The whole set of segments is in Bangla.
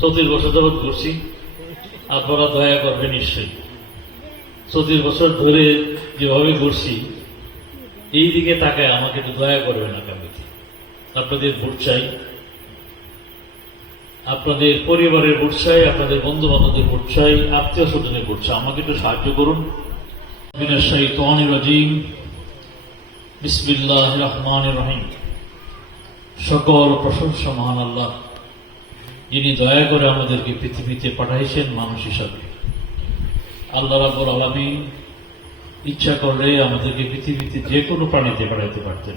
34 বছর যাবৎ ঘুরছি, আপনারা দয়া করবেন নিশ্চয়ই। 34 বছর ধরে যেভাবে ঘুরছি, এই দিকে তাকায় আমাকে একটু দয়া করবেন আগামীতে। আপনাদের ভোট চাই, আপনাদের পরিবারের ভোট চাই, আপনাদের বন্ধু বান্ধবদের ভোট চাই, আত্মীয় স্বজনের ভোট চাই। আমাকে একটু সাহায্য করুন। মিনাশ শাইতানির রাজিম। বিসমিল্লাহির রহমানির রহিম। সকল প্রশংসা মহান আল্লাহ, যিনি দয়া করে আমাদেরকে পৃথিবীতে পাঠাইছেন মানুষ হিসাবে। আল্লাহ রাব্বুল আলামিন ইচ্ছা করলে আমাদেরকে পৃথিবীতে যে কোনো প্রাণীতে পাঠাইতে পারতেন।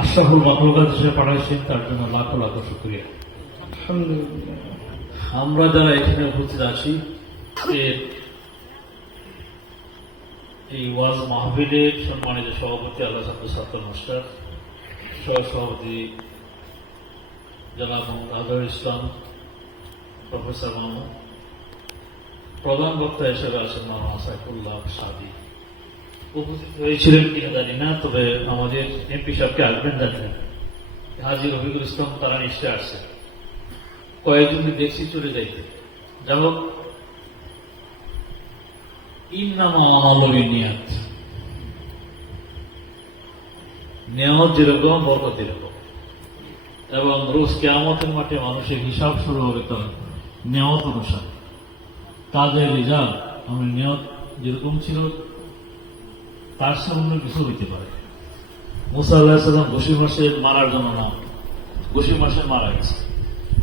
আশরাফুল মাখলুকাত হিসেবে পাঠাইছেন, তার জন্য লাখ লাখ শুকরিয়া। আমরা যারা এখানে উপস্থিত আছি, এই ওয়াজ মাহফিলের সম্মানিত সভাপতি আল্লাহ আব্দুল সাত্তার মাস্টার, সহ সভাপতি জনাব মোহাম্মদ আজহারুল ইসলাম, প্রফেসর মামুন, প্রধান বক্তা হিসেবে আছেন মাওলানা সাইফুল্লাহ সাদি। উপস্থিত হয়েছিলেন কিনা জানি না, তবে আমাদের এমপি সাহেবকে আসবেন জানেন, হাজী রফিকুল ইসলাম, তারা নিশ্চয় আসছে। কয়েকজনকে দেখছি চলে যাইতে। যাই হোক, নিয়াত যেরকম বরকত এরকম, এবং রোজ কিয়ামতের মাঠে মানুষের হিসাব শুরু হবে তার নিয়ত অনুসারে। তাদের রেজাল্ট আমার নিয়ত যেরকম ছিল তার সামনে কিছু হইতে পারে। মুসা আলাইহিস সালাম ঘুষি মাসে মারার জন্য না, ঘুষি মাসে মারা গেছে।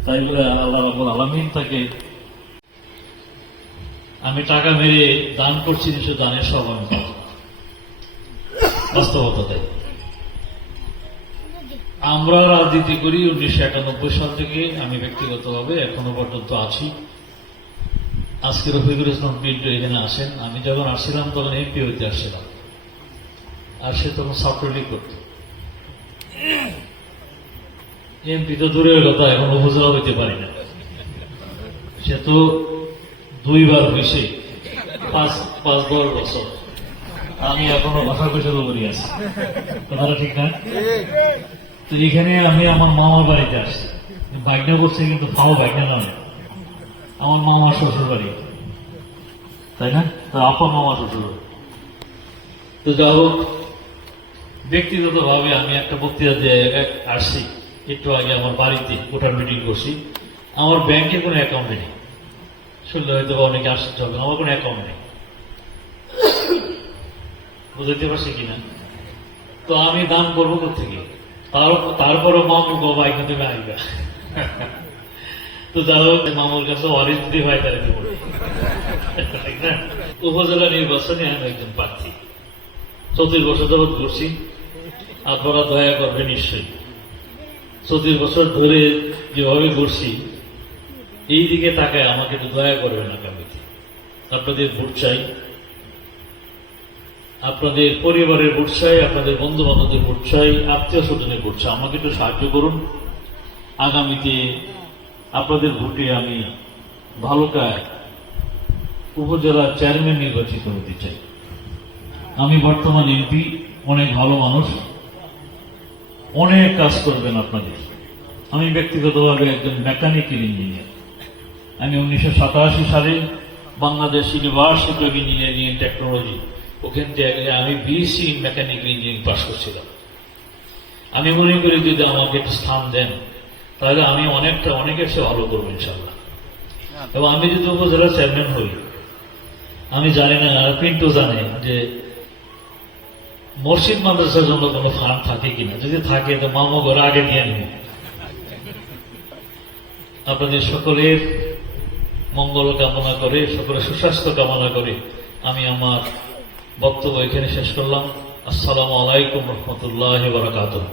তাই বলে আল্লাহ রাব্বুল আলামিন তাকে, আমি টাকা মেরে দান করছি, সে দানের সব আমি পাব, বাস্তবতা তাই। আমরা রাজনীতি করি 1991 সাল থেকে, আমি ব্যক্তিগতভাবে এখনো পর্যন্ত আছি। আজকে রফিকুল ইসলাম পিন্টু এখানে আসেন। আমি যখন আসছিলাম তখন এমপি হইতে আসছিলাম, আর সে তখন ছাত্রলীগ করত। এমপি তো দূরের কথা, এখন উপজেলা হইতে পারি না। সে তো 2 বার হয়েছে, 5-10 বছর। আমি এখনো ভাষা কৌশল করি আছি, কথাটা ঠিক না? তো এখানে আমি আমার মামার বাড়িতে আসছি, বাইকনা করছে, কিন্তু ফাও বাইকনা নয়, আমার মামা শ্বশুর বাড়ি, তাই না? তো আপা মামা শ্বশুর বাড়ি। তো যা হোক, ব্যক্তিগত ভাবে আমি একটা বক্তৃতা দিয়ে আসছি একটু আগে। আমার বাড়িতে ওটার মিটিং করছি। আমার ব্যাংকে কোনো অ্যাকাউন্ট নেই, শুনলে হয়তো অনেকে আশ্চর্য হবে, আমার কোনো অ্যাকাউন্ট নেই। বুঝতে পারছি কিনা? তো আমি দান করবো কোথেকে? তারপরও মামু বাবা এখান থেকে আইবা। তো যা হোক, মামুর কাছে ওয়ারিস দিতে হয়, তার উপজেলা নির্বাচনে আমি একজন প্রার্থী। 34 বছর যাবৎ ঘুরছি, আপনারা দয়া করবেন নিশ্চয়ই। 34 বছর ধরে যেভাবে ঘুরছি, এই দিকে তাকায় আমাকে একটু দয়া করবেন আগামীতে। আপনাদের ভোট চাই, আপনাদের পরিবারের ভোট চাই, আপনাদের বন্ধু বান্ধবদের ভোট চাই, আত্মীয় স্বজনের ভোট চাই। আমাকে একটু সাহায্য করুন। আগামীতে আপনাদের ভোটে আমি ভালুকায় উপজেলা চেয়ারম্যান নির্বাচিত হতে চাই। আমি বর্তমান এমপি, অনেক ভালো মানুষ, অনেক কাজ করবেন আপনাদের। আমি ব্যক্তিগতভাবে একজন মেকানিক্যাল ইঞ্জিনিয়ার। আমি 1987 সালে Bangladesh university of engineering and technology, ওখান থেকে আমি BSc in mechanical engineering pass করছিলাম। আমি মনে করি যদি আমাকে একটু স্থান দেন, তাহলে আমি অনেকের সে ভালো করবো ইনশাল্লাহ। এবং আমি যদি উপজেলা চেয়ারম্যান হই, আমি জানি না, আর পিন্টু জানে যে মসজিদ মাদ্রাসার জন্য কোনো ফান্ড থাকে কিনা। যদি থাকে তো মামা ঘরে আগে নিয়ে নেব। আপনাদের সকলের মঙ্গল কামনা করে, সকলের সুস্বাস্থ্য কামনা করে আমি আমার বক্তব্য এখানে শেষ করলাম। আসসালামু আলাইকুম রহমতুল্লাহ ওয়া বারাকাতুহু।